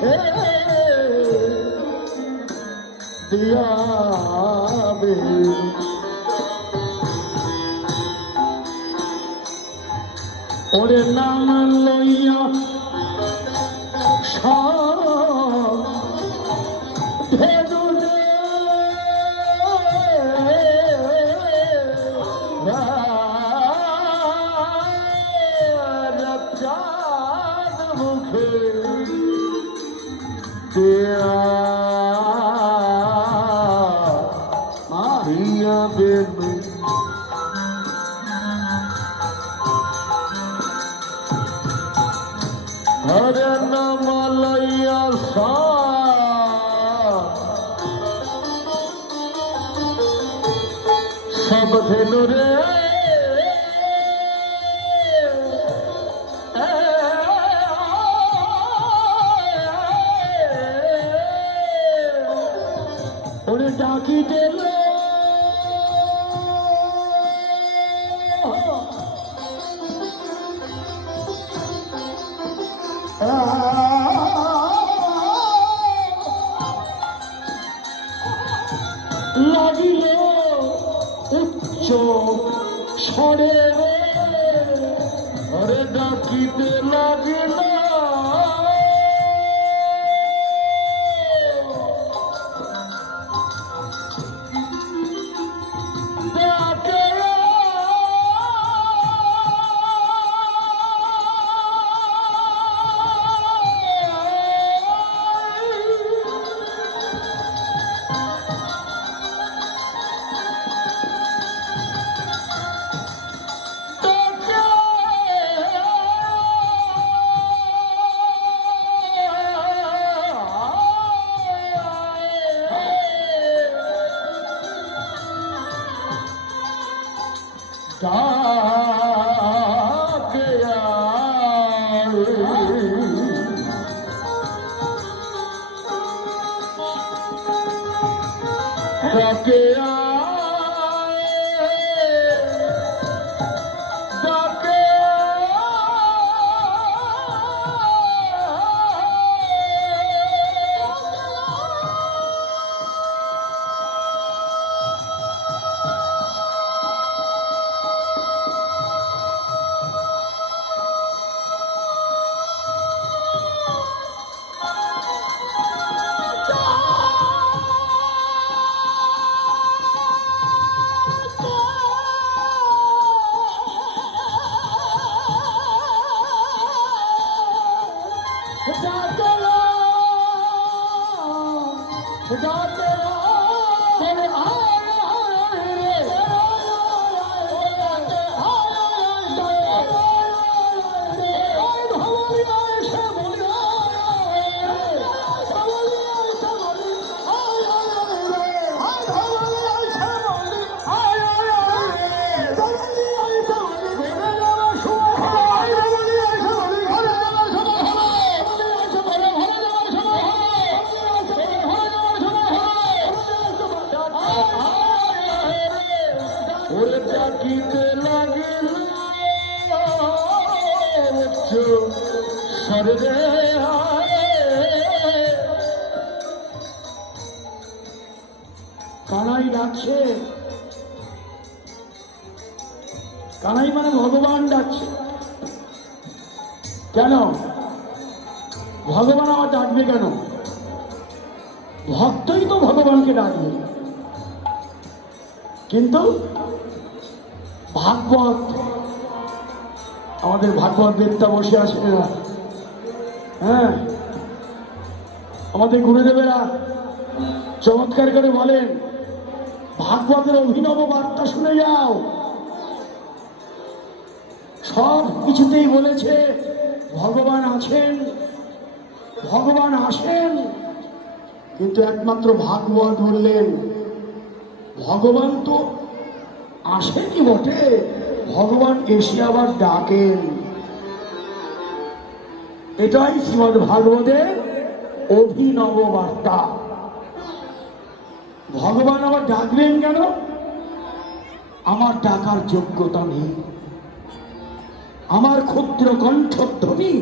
মুখে দিয়াবে ওরে নাম লইয়া ভেদুরে চাঁদ মুখে দিয়াবে হরে নাম লইয়া সব ধেনু রে ওরে ডাকি দিল লাগিল উচ্চ স্বরে আরে ডাকিতে লাগিল কানাই ডাকছে, কানাই মানে ভগবান ডাকছে। কেন ভগবান আমার ডাকবে? কেন ভক্তই তো ভগবানকে ডাকবে। কিন্তু ভাগবত, আমাদের ভাগবত বেদটা বসে আছে না, হ্যাঁ, আমাদের গুরুদেবেরা চমৎকার করে বলেন, ভাগবতের অভিনব বার্তা শুনে যাও। সব কিছুতেই বলেছে ভগবান আছেন, ভগবান আসেন, কিন্তু একমাত্র ভাগবত বললেন ভগবান তো আসেনি বটে, ভগবান এসে আবার ডাকেন। এটাই শ্রীমদ ভাগবতের অভিনব বার্তা। ভগবান আবার ডাকবেন কেন? আমার ডাকার যোগ্যতা নেই, আমার ক্ষুদ্র কণ্ঠধ্বনি